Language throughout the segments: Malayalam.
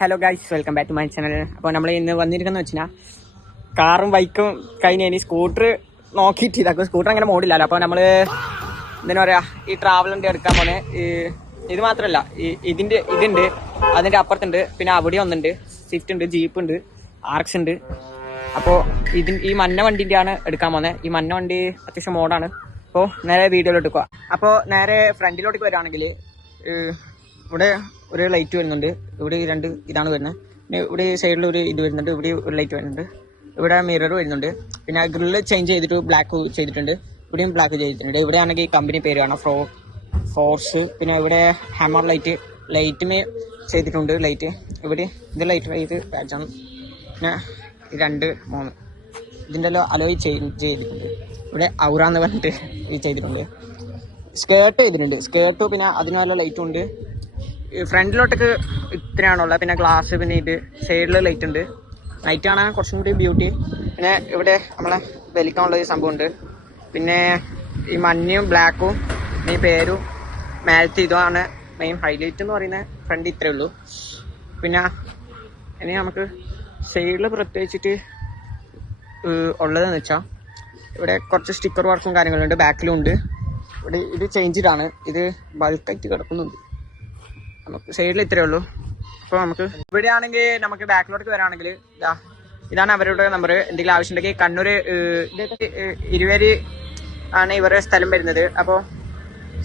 Hello guys, welcome back to my channel. അപ്പോൾ നമ്മൾ ഇന്ന് വന്നിരിക്കുന്നത് വെച്ചാൽ കാറും ബൈക്കും കഴിഞ്ഞ് സ്കൂട്ടർ നോക്കിയിട്ട് ഇതാക്കും. സ്കൂട്ടർ അങ്ങനെ മോഡില്ലല്ലോ. അപ്പോൾ നമ്മൾ എന്താ പറയുക, ഈ ട്രാവലറിൻ്റെ എടുക്കാൻ പോലെ ഇത് മാത്രമല്ല, ഇതുണ്ട്, അതിൻ്റെ അപ്പുറത്തുണ്ട്, പിന്നെ അവിടെ ഒന്നുണ്ട്, സ്വിഫ്റ്റ് ഉണ്ട്, ജീപ്പ് ഉണ്ട്, ആർക്സ് ഉണ്ട്. അപ്പോൾ ഈ മഞ്ഞ വണ്ടിൻ്റെയാണ് എടുക്കാൻ പോകുന്നത്. ഈ മഞ്ഞ വണ്ടി അത്യാവശ്യം മോഡാണ്. അപ്പോൾ നേരെ വീഡിയോയിലോട്ട് എടുക്കുക. അപ്പോൾ നേരെ ഫ്രണ്ടിലോട്ടേക്ക് വരികയാണെങ്കിൽ ഇവിടെ ഒരു ലൈറ്റ് വരുന്നുണ്ട്. ഇവിടെ രണ്ട് ഇതാണ് വരുന്നത്. പിന്നെ ഇവിടെ സൈഡിൽ ഒരു ഇത് വരുന്നുണ്ട്. ഇവിടെ ഒരു ലൈറ്റ് വരുന്നുണ്ട്. ഇവിടെ മിറർ വരുന്നുണ്ട്. പിന്നെ ഗ്രില്ല് ചേഞ്ച് ചെയ്തിട്ട് ബ്ലാക്ക് ചെയ്തിട്ടുണ്ട്. ഇവിടെയും ബ്ലാക്ക് ചെയ്തിട്ടുണ്ട്. ഇവിടെ ആണെങ്കിൽ കമ്പനി പേര് കാണാം, ഫോർസ്. പിന്നെ ഇവിടെ ഹാമർ ലൈറ്റുമേ ചെയ്തിട്ടുണ്ട്. ലൈറ്റ് ഇവിടെ ഇത് ലൈറ്റ് ബാച്ചാണ്. പിന്നെ 2, 3 ഇതിൻ്റെ എല്ലാം അലോയ് ചെയ്തിട്ടുണ്ട്. ഇവിടെ ഔറ എന്ന് പറഞ്ഞിട്ട് ഇത് ചെയ്തിട്ടുണ്ട്. സ്കേർട്ട് ചെയ്തിട്ടുണ്ട്. സ്കേർട്ടും പിന്നെ അതിനുള്ള ലൈറ്റും ഉണ്ട്. ഫ്രണ്ടിലോട്ടൊക്കെ ഇത്രയാണുള്ളത്. പിന്നെ ഗ്ലാസ്, പിന്നെ ഇത് സൈഡിൽ ലൈറ്റ് ഉണ്ട്. ലൈറ്റ് കാണാൻ കുറച്ചും കൂടി ബ്യൂട്ടി. പിന്നെ ഇവിടെ നമ്മളെ വലിക്കാനുള്ള ഒരു സംഭവമുണ്ട്. പിന്നെ ഈ മഞ്ഞയും ബ്ലാക്കും ഈ പേരും മേലത്തെ ഇതുമാണ് മെയിൻ ഹൈലൈറ്റ് എന്ന് പറയുന്നത്. ഫ്രണ്ട് ഇത്രയേ ഉള്ളൂ. പിന്നെ ഇനി നമുക്ക് സൈഡിൽ പ്രത്യേകിച്ചിട്ട് ഉള്ളതെന്ന് വെച്ചാൽ ഇവിടെ കുറച്ച് സ്റ്റിക്കർ വർക്കും കാര്യങ്ങളുണ്ട്. ബാക്കിലും ഉണ്ട്. ഇവിടെ ഇത് ചേഞ്ചിലാണ്. ഇത് ബൾക്കായിട്ട് കിടക്കുന്നുണ്ട്. നമുക്ക് സൈഡിൽ ഇത്രയേ ഉള്ളൂ. അപ്പോൾ നമുക്ക് ഇവിടെ ആണെങ്കിൽ നമുക്ക് ബാക്കിലോട്ട് വരാണെങ്കിൽ ഇതാണ് അവരുടെ നമ്പർ. എന്തെങ്കിലും ആവശ്യമുണ്ടെങ്കിൽ കണ്ണൂർ ഇരുവരി ആണ് ഇവരുടെ സ്ഥലം വരുന്നത്. അപ്പോൾ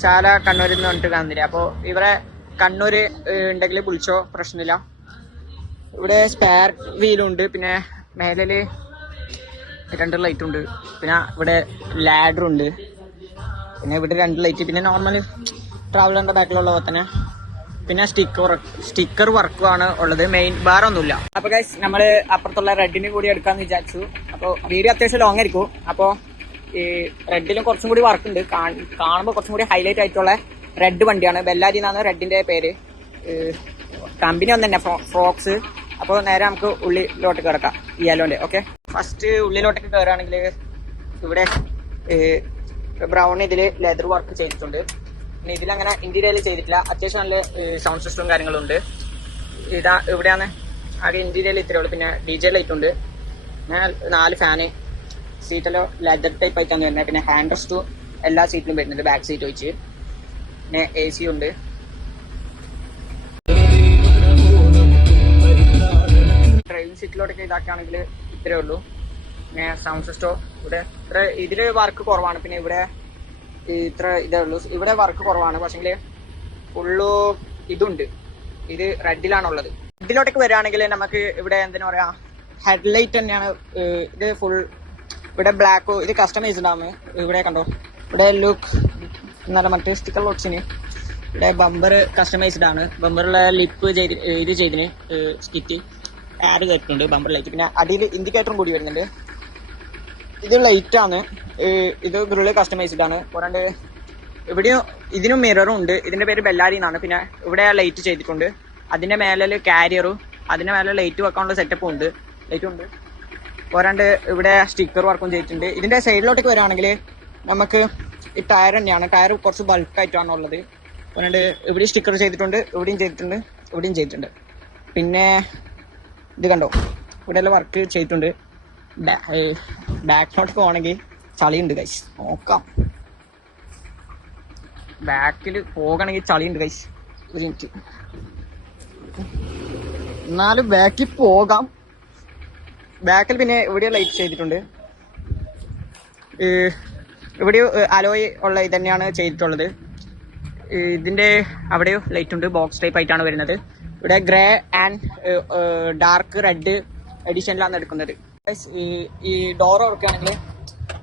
ചാല കണ്ണൂരിൽ നിന്ന് പറഞ്ഞിട്ട് കാണുന്നില്ല. അപ്പോൾ ഇവരെ കണ്ണൂർ ഉണ്ടെങ്കിൽ വിളിച്ചോ, പ്രശ്നമില്ല. ഇവിടെ സ്പെയർ വീലുണ്ട്. പിന്നെ മേലിൽ 2 ലൈറ്റ് ഉണ്ട്. പിന്നെ ഇവിടെ ലാഡർ ഉണ്ട്. പിന്നെ ഇവിടെ 2 ലൈറ്റ്. പിന്നെ നോർമൽ ട്രാവലറിൻ്റെ ബാക്കിലുള്ള പോലെ തന്നെ. പിന്നെ സ്റ്റിക്കർ വർക്കുമാണ് ഉള്ളത്. മെയിൻ വേറെ ഒന്നുമില്ല. അപ്പോൾ ഗൈസ്, നമ്മൾ അപ്പുറത്തുള്ള റെഡിന് കൂടി എടുക്കാമെന്ന് വിചാരിച്ചു. അപ്പോൾ വീഡിയോ അത്യാവശ്യം ലോങ് ആയിരിക്കും. അപ്പോൾ ഈ റെഡിലും കുറച്ചും കൂടി വർക്ക് ഉണ്ട്. കാണുമ്പോൾ കുറച്ചും കൂടി ഹൈലൈറ്റ് ആയിട്ടുള്ള റെഡ് വണ്ടിയാണ്. ബെല്ലാരി എന്നാണ് റെഡിൻ്റെ പേര്. കമ്പനി ഒന്ന് തന്നെ ഫ്രോക്സ്. അപ്പോൾ നേരെ നമുക്ക് ഉള്ളിലോട്ട് കിടക്കാം. ഈ യെല്ലോൻ്റെ ഓക്കെ. ഫസ്റ്റ് ഉള്ളിലോട്ടൊക്കെ കയറുകയാണെങ്കിൽ ഇവിടെ ബ്രൗൺ ഇതിൽ ലെതർ വർക്ക് ചെയ്തിട്ടുണ്ട്. പിന്നെ ഇതിലങ്ങനെ ഇന്റീരിയർ ചെയ്തിട്ടില്ല. അത്യാവശ്യം നല്ല സൗണ്ട് സിസ്റ്റവും കാര്യങ്ങളുണ്ട്. ഇവിടെയാണ് ആകെ ഇന്റീരിയർ ഇത്രയേ ഉള്ളൂ. പിന്നെ DJ ലൈറ്റ് ഉണ്ട്. പിന്നെ 4 ഫാന്. സീറ്റെല്ലാം ലെതർ ടൈപ്പ് ആയിട്ടാണ് വരുന്നത്. പിന്നെ ഹാൻഡ് റെസ്റ്റ് എല്ലാ സീറ്റിലും വരുന്നുണ്ട്, ബാക്ക് സീറ്റ് വെച്ച്. പിന്നെ AC ഉണ്ട്. ഡ്രൈവിംഗ് സീറ്റിലോട്ടൊക്കെ ഇതാക്കുകയാണെങ്കിൽ ഇത്രയേ ഉള്ളൂ. പിന്നെ സൗണ്ട് സിസ്റ്റം ഇവിടെ ഇതില് വർക്ക് കുറവാണ്. പിന്നെ ഇവിടെ ഇത്ര ഇതേ ഉള്ളൂ. ഇവിടെ വർക്ക് കുറവാണ്. പക്ഷെങ്കിൽ ഫുള്ള് ഇതുണ്ട്. ഇത് റെഡിലാണുള്ളത്. റെഡിലോട്ടേക്ക് വരികയാണെങ്കിൽ നമുക്ക് ഇവിടെ എന്താ പറയാ, ഹെഡ്ലൈറ്റ് തന്നെയാണ്. ഇത് ഫുൾ ഇവിടെ ബ്ലാക്ക്. ഇത് കസ്റ്റമൈസ്ഡ് ആണ്. ഇവിടെ കണ്ടോ, ഇവിടെ ലുക്ക് എന്നാലും മറ്റേ സ്റ്റിക്കർ ലോക്സിന് ഇവിടെ ബമ്പർ കസ്റ്റമൈസ്ഡ് ആണ്. ബമ്പറിലെ ലിപ്പ് ഇത് ചെയ്തിന് സ്കിറ്റ് ആഡ് ചെയ്തിട്ടുണ്ട്. Bumper light. പിന്നെ അടിയിൽ ഇൻഡിക്കേറ്ററും കൂടി വരുന്നുണ്ട്. ഇത് ലൈറ്റ് ആണ്. ഇത് ഗ്രില്ല് കസ്റ്റമൈസ്ഡ് ആണ്. പോരാണ്ട് ഇവിടെയും ഇതിനും മിററും ഉണ്ട്. ഇതിന്റെ പേര് ബെല്ലാരി എന്നാണ്. പിന്നെ ഇവിടെ ലൈറ്റ് ചെയ്തിട്ടുണ്ട്. അതിന്റെ മേലെ കാരിയറും അതിന്റെ മേലെ ലൈറ്റ് വെക്കാനുള്ള സെറ്റപ്പും ഉണ്ട്. ലൈറ്റും ഉണ്ട്. പോരാണ്ട് ഇവിടെ സ്റ്റിക്കർ വർക്കും ചെയ്തിട്ടുണ്ട്. ഇതിന്റെ സൈഡിലോട്ടേക്ക് വരികയാണെങ്കിൽ നമുക്ക് ഈ ടയർ തന്നെയാണ്. ടയർ കുറച്ച് ബൾക്കായിട്ടാണ് ഉള്ളത്. പോരാണ്ട് ഇവിടെ സ്റ്റിക്കർ ചെയ്തിട്ടുണ്ട്. ഇവിടെയും ചെയ്തിട്ടുണ്ട്, ഇവിടെയും ചെയ്തിട്ടുണ്ട്. പിന്നെ ഇത് കണ്ടോ, ഇവിടെ എല്ലാം വർക്ക് ചെയ്തിട്ടുണ്ട്. ബാക്കിലോട്ട് പോകണമെങ്കിൽ ചളിയുണ്ട് ഗൈസ്. നോക്കാം. ബാക്കിൽ പോകണമെങ്കിൽ ചളിയുണ്ട് ഗൈസ്. ഒരു മിനിറ്റ്. എന്നാലും ബാക്കിൽ പോകാം. ബാക്കിൽ പിന്നെ ഇവിടെ ലൈറ്റ് ചെയ്തിട്ടുണ്ട്. ഇവിടെ അലോയ് ഉള്ള ഇത് തന്നെയാണ് ചെയ്തിട്ടുള്ളത്. ഇതിന്റെ അവിടെ ലൈറ്റ് ഉണ്ട്. ബോക്സ് ടൈപ്പ് ആയിട്ടാണ് വരുന്നത്. ഇവിടെ ഗ്രേ ആൻഡ് ഡാർക്ക് റെഡ് എഡിഷനിലാണ് എടുക്കുന്നത്. ഈ ഡോർ തുറക്കുകയാണെങ്കിൽ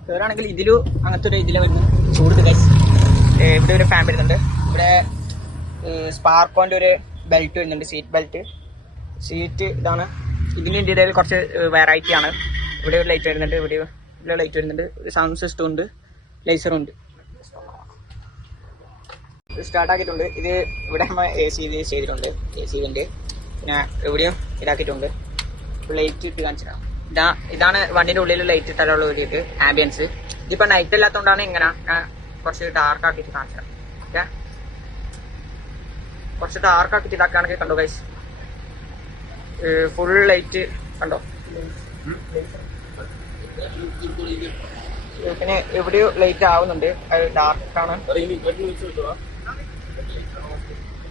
കയറുകയാണെങ്കിൽ ഇതിലും അങ്ങനത്തെ ഒരു ഇതിലെ വരുന്നത്. ചൂടുത്ത് ഗൈസ്. ഇവിടെ ഒരു ഫാൻ വരുന്നുണ്ട്. ഇവിടെ സ്പാർക്കോന്റെ ഒരു ബെൽറ്റ് വരുന്നുണ്ട്, സീറ്റ് ബെൽറ്റ്. സീറ്റ് ഇതാണ്. ഇതിന്റെ ഇന്റീരിയർ കുറച്ച് വെറൈറ്റി ആണ്. ഇവിടെ ഒരു ലൈറ്റ് വരുന്നുണ്ട്. ഇവിടെ ലൈറ്റ് വരുന്നുണ്ട്. ഒരു സൗണ്ട് സിസ്റ്റം ഉണ്ട്, ലേസറും ഉണ്ട്. സ്റ്റാർട്ട് ആക്കിയിട്ടുണ്ട്. ഇത് ഇവിടെ നമ്മൾ AC ചെയ്തിട്ടുണ്ട്. AC ഉണ്ട്. പിന്നെ എവിടെയും ഇതാക്കിയിട്ടുണ്ട്. ലൈറ്റ് ഇട്ട് കാണിച്ചിട്ടാണ്. ഇതാണ് വണ്ടിന്റെ ഉള്ളിൽ ലൈറ്റ് ഇട്ടാലുള്ള ഒരു ആംബിയൻസ്. ഇതിപ്പോ നൈറ്റ് അല്ലാത്തതുകൊണ്ടാണ് ഇങ്ങനെ കുറച്ച് ഡാർക്ക് ആക്കിയിട്ട് കാണിച്ചത്. ഓക്കെ, കുറച്ച് ഡാർക്ക് ആക്കിയിട്ട് ഇതാക്കുകയാണെങ്കിൽ കണ്ടു ഗൈസ്. ഫുൾ ലൈറ്റ് കണ്ടോ. പിന്നെ എവിടെയോ ലൈറ്റ് ആവുന്നുണ്ട്, അത് ഡാർക്കാണ്.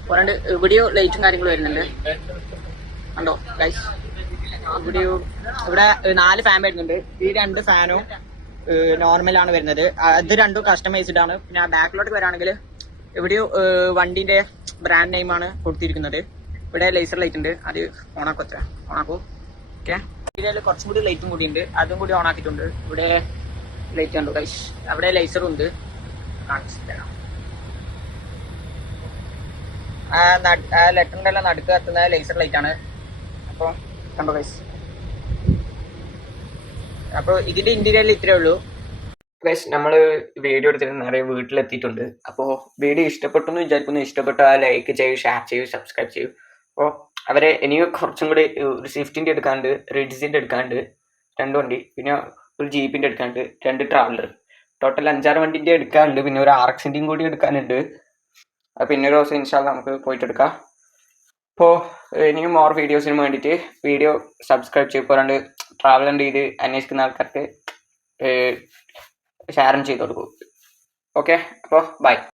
പോരാണ്ട് എവിടെയോ ലൈറ്റും കാര്യങ്ങളും വരുന്നുണ്ട് കണ്ടോ ഗൈസ്. എവിടെയോ ഇവിടെ 4 ഫാൻ വരുന്നുണ്ട്. ഈ 2 ഫാനും നോർമലാണ് വരുന്നത്. അത് രണ്ടും കസ്റ്റമൈസ്ഡ് ആണ്. പിന്നെ ബാക്കിലോട്ട് വരാണെങ്കിൽ എവിടെയോ വണ്ടിന്റെ ബ്രാൻഡ് നെയിമാണ് കൊടുത്തിരിക്കുന്നത്. ഇവിടെ ലേസർ ലൈറ്റ് ഉണ്ട്, അത് ഓണാക്കൂ. ഓക്കെ, ഇതിൽ കുറച്ചും കൂടി ലൈറ്റും കൂടി ഉണ്ട്, അതും കൂടി ഓൺ ആക്കിയിട്ടുണ്ട്. ഇവിടെ ലൈറ്റ് കണ്ടു ഗൈസ്, അവിടെ ലേസറും ഉണ്ട്. ആ ലെറ്ററിന്റെ എല്ലാം നടുക്ക് കത്തുന്ന ലേസർ ലൈറ്റ് ആണ്. അപ്പോൾ കണ്ടോ ഗൈസ്. അപ്പോൾ ഇതിന്റെ ഇന്റീരിയറിൽ ഇത്രേ ഉള്ളൂ ഗൈസ്. നമ്മൾ വീഡിയോ എടുത്തിട്ട് നിറയെ വീട്ടിലെത്തിയിട്ടുണ്ട്. അപ്പോൾ വീഡിയോ ഇഷ്ടപ്പെട്ടു എന്ന് വിചാരിക്കുന്നു. ഇഷ്ടപ്പെട്ടാൽ ലൈക്ക് ചെയ്യൂ, ഷെയർ ചെയ്യൂ, സബ്സ്ക്രൈബ് ചെയ്യൂ. അപ്പോൾ അവരെ ഇനിയും കുറച്ചും കൂടി ഒരു സ്വിഫ്റ്റിൻ്റെ എടുക്കാണ്ട്, റെഡ്സിൻ്റെ എടുക്കാണ്ട് 2 വണ്ടി, പിന്നെ ഒരു ജീപ്പിൻ്റെ എടുക്കാണ്ട്, 2 ട്രാവലർ, ടോട്ടൽ 5-6 വണ്ടിൻ്റെ എടുക്കാനുണ്ട്. പിന്നെ ഒരു RX-ൻ്റെയും കൂടി എടുക്കാനുണ്ട്. പിന്നെ ഒരു ദിവസം ഇൻഷാല്ലാ നമുക്ക് പോയിട്ട് എടുക്കാം. അപ്പോൾ ഇനിയും മോർ വീഡിയോസിന് വേണ്ടിയിട്ട് വീഡിയോ സബ്സ്ക്രൈബ് ചെയ്യും. പോരാണ്ട് ട്രാവലിൻ്റെ ഇത് അന്വേഷിക്കുന്ന ആൾക്കാർക്ക് ഷെയറും ചെയ്ത് കൊടുക്കും. ഓക്കെ, അപ്പോൾ ബൈ.